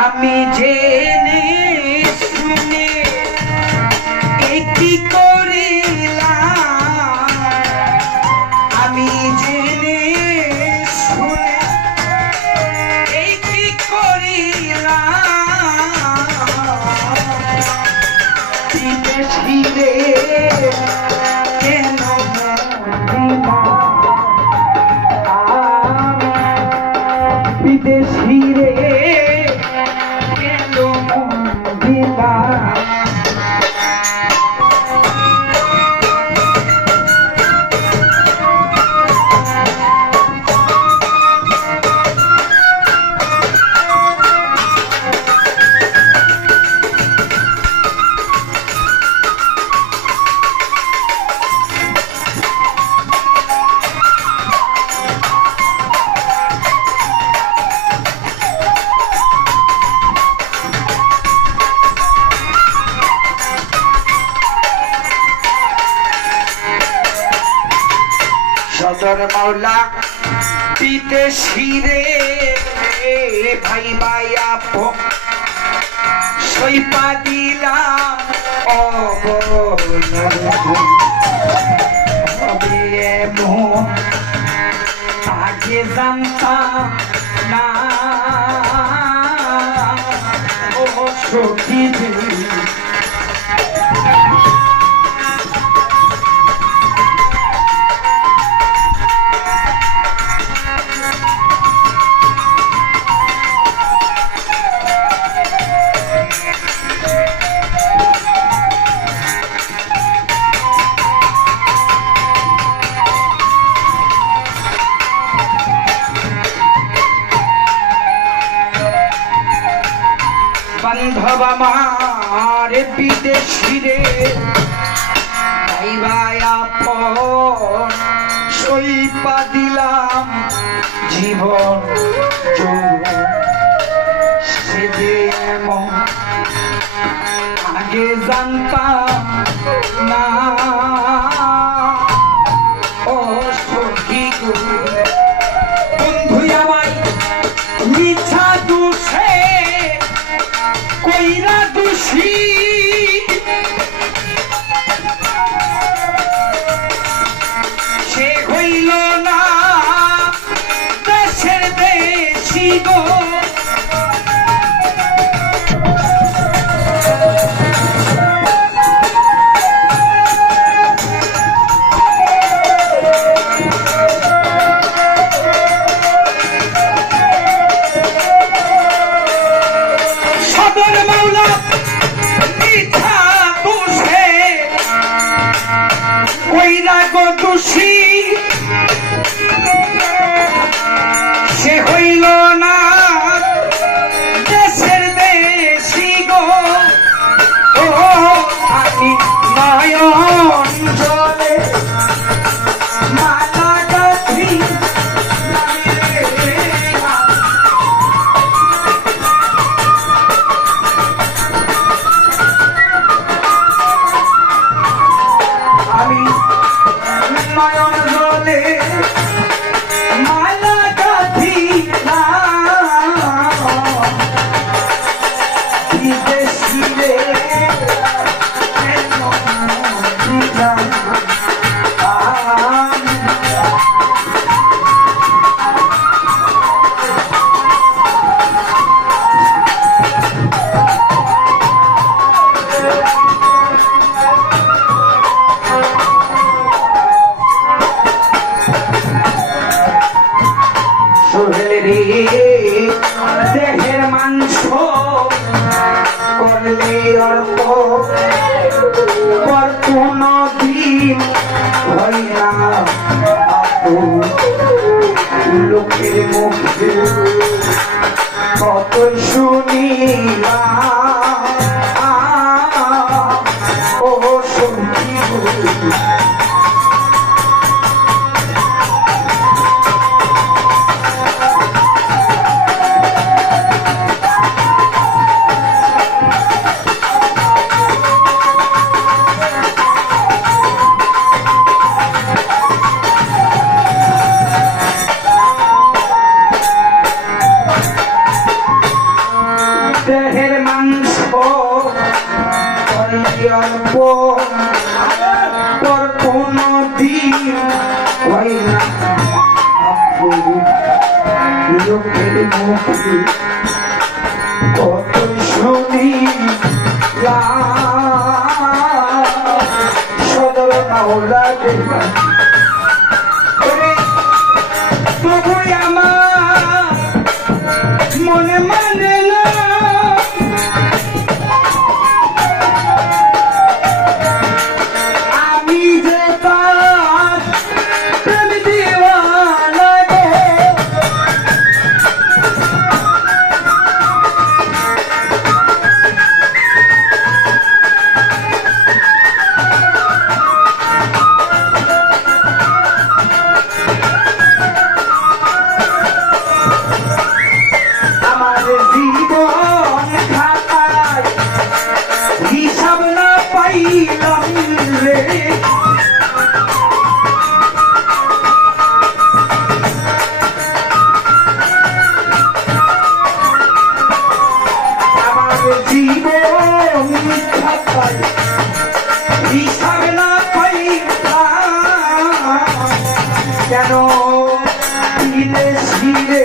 আমি জেনে শুনে কি করিলাম, আমি জেনে শুনে কি করিলাম, বিদেশিরে কেন বিদেশিরে সদর মাওলা বিদেশিরে ভাই ভাই আপন সইপা দিলাম হবে এমন আগে জানতাম না ও সখী বান্ধব আমার বিদেশিরে ভাই ভাই আপন সইপা দিলাম জীবন সে যে এমন আগে জানতাম না ও সখী গো বন্ধু আমায় মিছা দুষে কইরা দোষী সে হইল না দেশের দেশি গো দোষী সে হইল না দেশের দেশি গো ও আমি নয়ন জলে মালা গাথি আমি নয়ন জলে মালা গাথিলাম বিদেশিরে দেহের মাংস করলে অর্থ কোন দিন হয় না লোকের মুখে কত শুনিলাম ও সখী দেহের মাংস অল্প পর কোনো দিন হয় না লোকের মুখে কত শুনি সদর মাওলা দেবা তবু আমার মনে মানে না আমি যে তার প্রেম দিওয়ানা গো আমার জীবন খাতায় হিসাব না পাইলাম রে আমার জীবন খাতায় হিসাব না পাইলাম কেন দিলে ছিঁড়ে